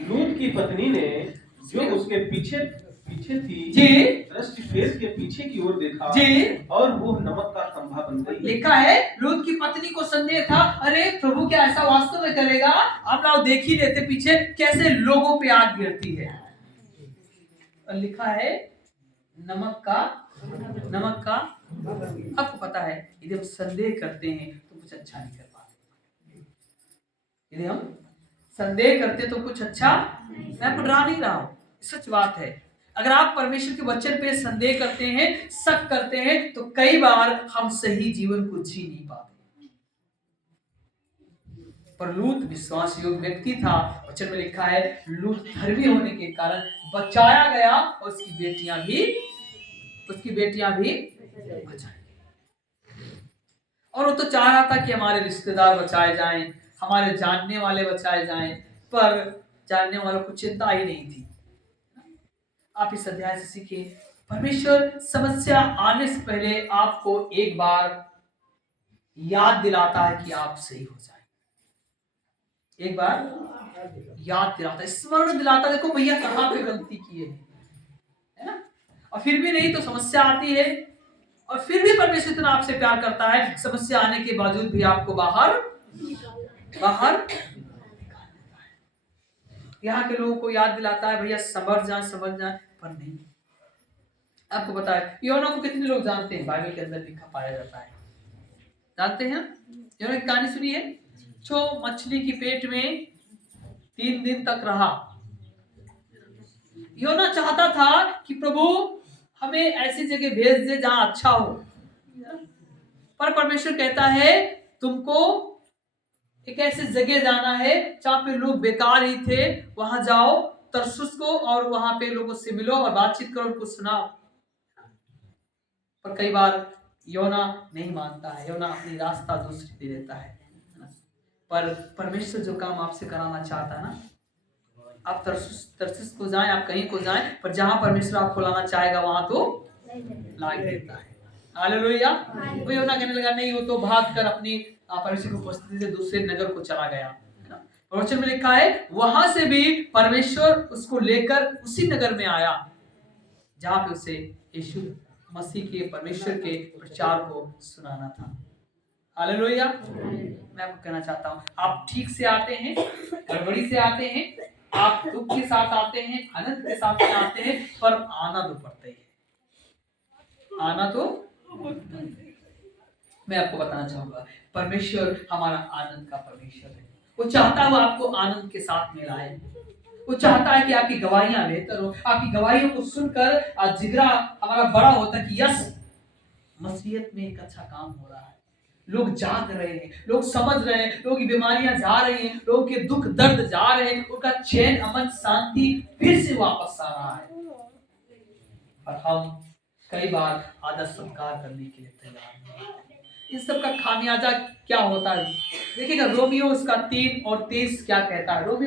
लूत की पत्नी ने जो उसके पीछे पीछे थी जी दृष्टि फेर के पीछे की ओर देखा जी और वो नमक का खंभा बन गई। लिखा है लूत की पत्नी को संदेह था, अरे प्रभु क्या ऐसा वास्तव में करेगा? आप लोग देख ही लेते पीछे कैसे लोगों पे आग गिरती है। और लिखा है नमक का आपको पता है यदि हम संदेह करते हैं तो कुछ अच्छा नहीं कर पाते। यदि हम संदेह करते तो कुछ अच्छा, मैं आपको डरा नहीं रहा हूं, सच बात है। अगर आप परमेश्वर के वचन पे संदेह करते हैं, शक करते हैं, तो कई बार हम सही जीवन को जी नहीं पाते। पर लूत विश्वास योग्य व्यक्ति था। वचन में लिखा है लूत धर्मी होने के कारण बचाया गया और उसकी बेटियां भी बचाई। और वो तो चाह रहा था कि हमारे रिश्तेदार बचाए जाएं, हमारे जानने वाले बचाए जाएं, पर जानने वालों को चिंता ही नहीं थी। आप इस अध्याय से सीखिए, परमेश्वर समस्या आने से पहले आपको एक बार याद दिलाता है कि आप सही हो जाए। एक बार याद दिलाता है, स्मरण दिलाता है, देखो भैया कहां पे गलती की है ना। और फिर भी नहीं तो समस्या आती है, और फिर भी परमेश्वर इतना आपसे प्यार करता है, समस्या आने के बावजूद भी आपको बाहर यहाँ के लोगों को याद दिलाता है भैया समझ जाए, पर नहीं। आपको पता है योना को कितने लोग जानते हैं? बाइबल के अंदर लिखा पाया जाता है, जानते हैं? योना की कहानी सुनी है, जो मछली की पेट में 3 दिन तक रहा। योना चाहता था कि प्रभु हमें ऐसी जगह भेज दे जहां अच्छा हो, पर परमेश्वर कहता है तुमको एक ऐसी जगह जाना है जहां पे लोग बेकार ही थे, वहां जाओ तरसुस को, और वहां पे लोगों से मिलो और बातचीत करो, उनको सुनाओ। पर कई बार योना नहीं मानता है, योना अपनी रास्ता दूसरी दे देता है। पर परमेश्वर जो काम आपसे कराना चाहता है ना, आप तरसुस को जाएं, आप कहीं को जाएं, पर जहां परमेश्वर आपको लाना चाहेगा वहां तो ला देता है। हालेलुया। वो योना कहने लगा नहीं, वो तो भाग कर अपनी परमेश्वर की उपस्थिति से दूसरे नगर को चला गया। वचन में लिखा है वहां से भी परमेश्वर उसको लेकर उसी नगर में आया जहां पे उसे यीशु मसीह के परमेश्वर के प्रचार को सुनाना था। हालेलुया। मैं आपको कहना चाहता हूं, आप ठीक से आते हैं, गड़बड़ी से आते हैं, आप दुख के साथ आते हैं, आनंद के साथ आते हैं, पर आना तो पड़ता ही है, आना तो। मैं आपको बताना चाहूंगा परमेश्वर हमारा आनंद का परमेश्वर है। वो चाहता है वो आपको आनंद के साथ मिलाए। वो चाहता है कि आपकी गवाहियां बेहतर हो, आपकी गवाहियों को सुनकर जिगरा हमारा बड़ा होता है कि यस मसीहत में एक अच्छा काम हो रहा है, लोग जाग रहे हैं, लोग समझ रहे हैं, लोगों की बीमारियां जा रही हैं, लोगों के दुख दर्द जा रहे हैं, उनका चैन अमन शांति फिर से वापस आ रहा है। और हम कई बार आदर सत्कार करने के लिए तैयार नहीं। इस सब का खामियाजा क्या होता है देखिएगा, रोमियो उसका 3 और 23 क्या कहता है। रोमियो